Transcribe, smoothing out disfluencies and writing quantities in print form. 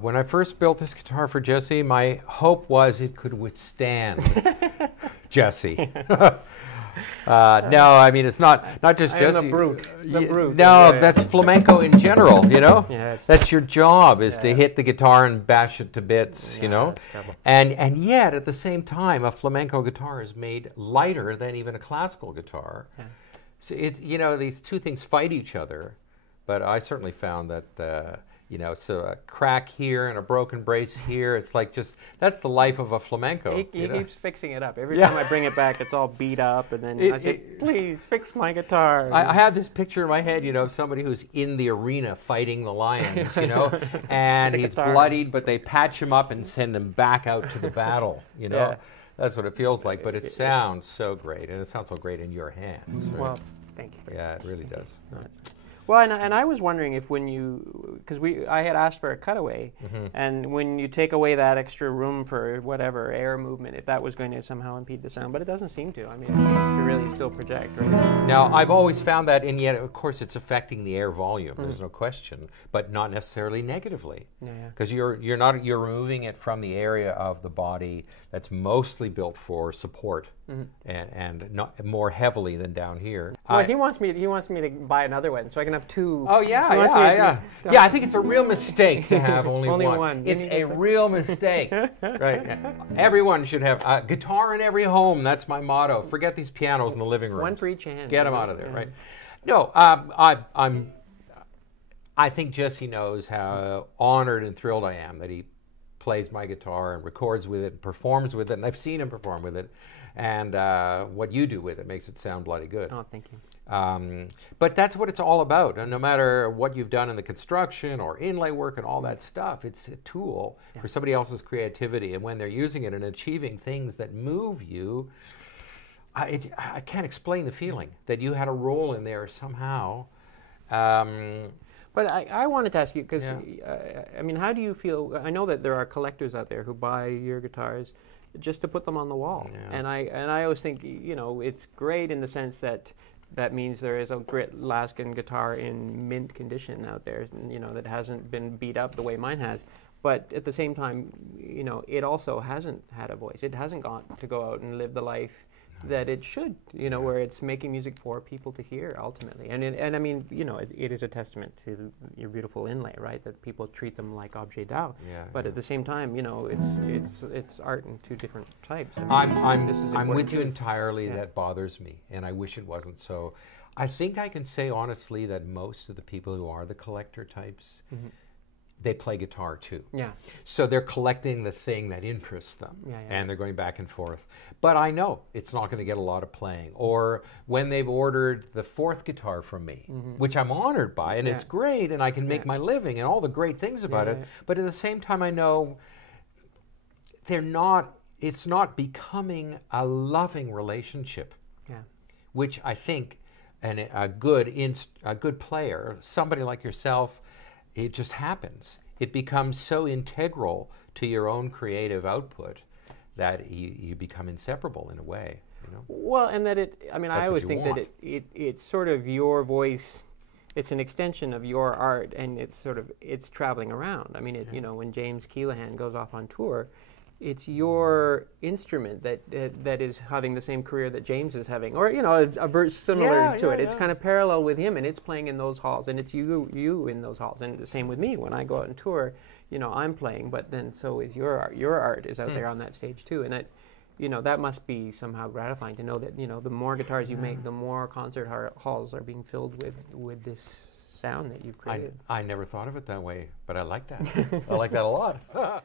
When I first built this guitar for Jesse, my hope was it could withstand Jesse. No, I mean it's not just I Jesse. am the brute. The brute. No, Yeah. that's flamenco in general. You know, Yeah, that's your job is to Yeah. hit the guitar and bash it to bits. You Yeah, know, that's terrible. and yet at the same time, a flamenco guitar is made lighter than even a classical guitar. Yeah. So these two things fight each other, but I certainly found that so a crack here and a broken brace here. It's like that's the life of a flamenco. He keeps fixing it up. Every Yeah. time I bring it back, it's all beat up, and then I say, "Please fix my guitar." I have this picture in my head, of somebody who's in the arena fighting the lions, and The he's guitar. bloodied, but they patch him up and send him back out to the battle. Yeah. That's what it feels like. But it sounds so great, and it sounds so great in your hands. Right? Well, thank you. Yeah, it really does. Well, and I was wondering if because I had asked for a cutaway, and when you take away that extra room for whatever air movement, if that was going to somehow impede the sound, but it doesn't seem to. I mean, you really still project, right? Now, I've always found that, and yet, of course, it's affecting the air volume. There's no question, but not necessarily negatively, Yeah. because you're removing it from the area of the body that's mostly built for support, and not more heavily than down here. Well, he wants me to buy another one so I can have two. Oh yeah, He wants me to yeah. Yeah, I think it's a real mistake to have only Only one. one. It's You a need to- real mistake, right? Everyone should have a guitar in every home. That's my motto. Forget these pianos in the living room. One for each hand. Get them out of there, Yeah. right? No, I think Jesse knows how honored and thrilled I am that he plays my guitar and records with it and performs with it, and I've seen him perform with it. And what you do with it makes it sound bloody good. Oh, thank you. But that's what it's all about. And no matter what you've done in the construction or inlay work and all that stuff, it's a tool for somebody else's creativity. And when they're using it and achieving things that move you, I can't explain the feeling that you had a role in there somehow. But I wanted to ask you, because, Yeah. I mean, how do you feel? I know that there are collectors out there who buy your guitars just to put them on the wall. Yeah. And I always think, it's great in the sense that means there is a great Laskin guitar in mint condition out there, that hasn't been beat up the way mine has. But at the same time, it also hasn't had a voice. It hasn't got to go out and live the life that it should, where it's making music for people to hear ultimately. And I mean, it is a testament to your beautiful inlay, right? That people treat them like objet d'art. Yeah, but yeah. at the same time, it's art in two different types. I'm This is with important you too. entirely. Yeah. That bothers me, and I wish it wasn't so. I think I can say honestly that most of the people who are the collector types, they play guitar too. Yeah. So they're collecting the thing that interests them, Yeah, yeah. and they're going back and forth. But I know it's not going to get a lot of playing. Or when they've ordered the fourth guitar from me, which I'm honored by, and Yeah. it's great, and I can make Yeah. my living, and all the great things about Yeah, it. yeah. But at the same time, I know it's not becoming a loving relationship, Yeah. which I think a good player, somebody like yourself, it just happens. It becomes so integral to your own creative output that you become inseparable in a way. Well, and that I That's always what think you that it's sort of your voice. It's an extension of your art, and it's traveling around. I mean, when James Keelahan goes off on tour, it's your instrument that is having the same career that James is having, or a verse similar to it. It's kind of parallel with him, and it's playing in those halls, and it's you in those halls. And the same with me when I go out on tour. I'm playing, but then so is your art. Your art is out there on that stage too, and that must be somehow gratifying to know that the more guitars you make, the more concert halls are being filled with this sound that you've created. I never thought of it that way, but I like that. I like that a lot.